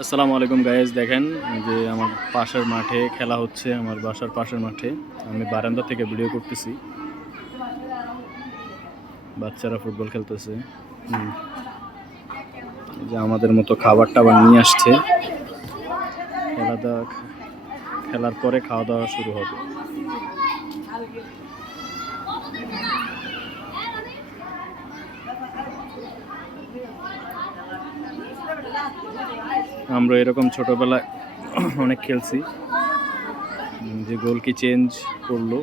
আসসালামু আলাইকুম গাইজ, দেখেন যে আমার পাশের মাঠে খেলা হচ্ছে, আমার বাসার পাশের মাঠে। আমি বারান্দা থেকে ভিডিও করতেছি, বাচ্চারা ফুটবল খেলতেছে। এই যে আমাদের মতো খাবার টাবার নিয়ে আসছে, খেলার পরে খাওয়া দাওয়া শুরু হবে। আমরা এরকম ছোটবেলায় অনেক খেলছি, যে গোল কি চেঞ্জ করলো